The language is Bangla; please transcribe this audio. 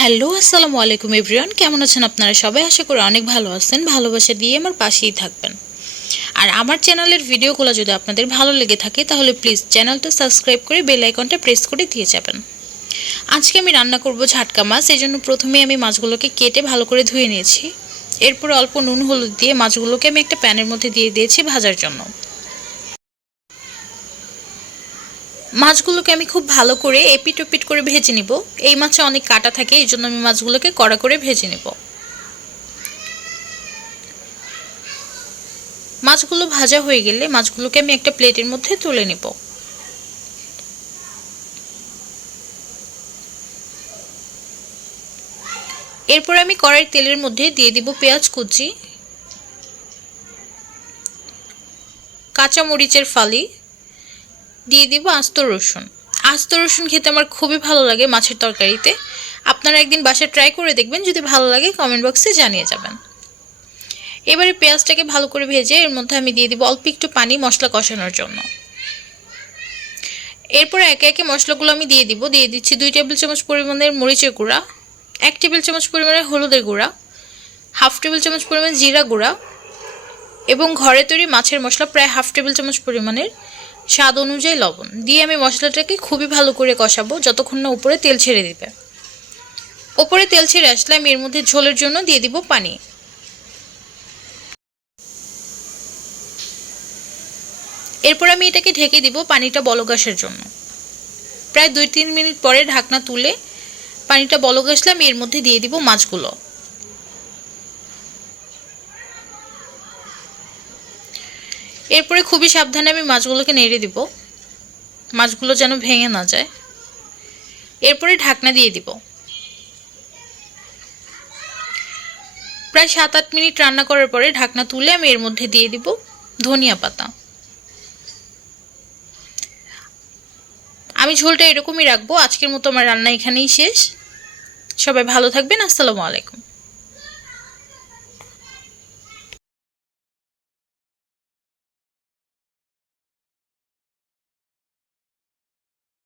হ্যালো, আসসালামু আলাইকুম এভরিওয়ান। কেমন আছেন আপনারা সবাই? আশা করি অনেক ভালো আছেন। ভালোবাসা দিয়ে আমার পাশেই থাকবেন। আর আমার চ্যানেলের ভিডিওগুলো যদি আপনাদের ভালো লেগে থাকে, তাহলে প্লিজ চ্যানেলটা সাবস্ক্রাইব করে বেল আইকনটা প্রেস করে দিয়ে যাবেন। আজকে আমি রান্না করব ঝাটকা মাছ। এই জন্য প্রথমে আমি মাছগুলোকে কেটে ভালো করে ধুয়ে নিয়েছি। এরপর অল্প নুন, হলুদ দিয়ে মাছগুলোকে আমি একটা প্যানের মধ্যে দিয়ে দিয়েছি ভাজার জন্য। মাছগুলোকে আমি খুব ভালো করে এপিট ওপিট করে ভেজে নিব। এই মাছে অনেক কাটা থাকে, এই জন্য আমি মাছগুলোকে কড়া করে ভেজে নেব। মাছগুলো ভাজা হয়ে গেলে মাছগুলোকে আমি একটা প্লেটের মধ্যে তুলে নেব। এরপর আমি কড়াইয়ের তেলের মধ্যে দিয়ে দিব পেঁয়াজ কুচি কাঁচা মরিচের ফালি দিয়ে দিব আস্ত রসুন। আস্ত রসুন খেতে আমার খুবই ভালো লাগে মাছের তরকারিতে। আপনারা একদিন বাসায় ট্রাই করে দেখবেন, যদি ভালো লাগে কমেন্ট বক্সে জানিয়ে যাবেন। এবারে পেঁয়াজটাকে ভালো করে ভেজে এর মধ্যে আমি দিয়ে দিব অল্প একটু পানি মশলা কষানোর জন্য। এরপর একে একে মশলাগুলো আমি দিয়ে দিব। দিয়ে দিচ্ছি দুই টেবিল চামচ পরিমাণের মরিচের গুঁড়া, এক টেবিল চামচ পরিমাণের হলুদের গুঁড়া, হাফ টেবিল চামচ পরিমাণ জিরা গুঁড়া এবং ঘরে তৈরি মাছের মশলা প্রায় হাফ টেবিল চামচ পরিমাণের স্বাদ অনুযায়ী লবণ। দিয়ে আমি মশলাটাকে খুবই ভালো করে কষাবো, যতক্ষণ না উপরে তেল ছেড়ে দিবে। ওপরে তেল ছেড়ে আসলে আমি এর মধ্যে ঝোলের জন্য দিয়ে দিব পানি। এরপর আমি এটাকে ঢেকে দিব পানিটা বলক আসার জন্য। প্রায় দুই তিন মিনিট পরে ঢাকনা তুলে পানিটা বলক আসলে আমি এর মধ্যে দিয়ে দিব মাছগুলো। এরপরে খুবই সাবধানে আমি মাছগুলোকে নেড়ে দিব। মাছগুলো যেন ভেঙে না যায়। এরপরে ঢাকনা দিয়ে দিব। প্রায় সাত আট মিনিট রান্না করার পরে ঢাকনা তুলে আমি এর মধ্যে দিয়ে দিব ধনিয়া পাতা। আমি ঝোলটা এরকমই রাখব। আজকের মতো আমার রান্না এখানেই শেষ। সবাই ভালো থাকবেন। আসসালামু আলাইকুম।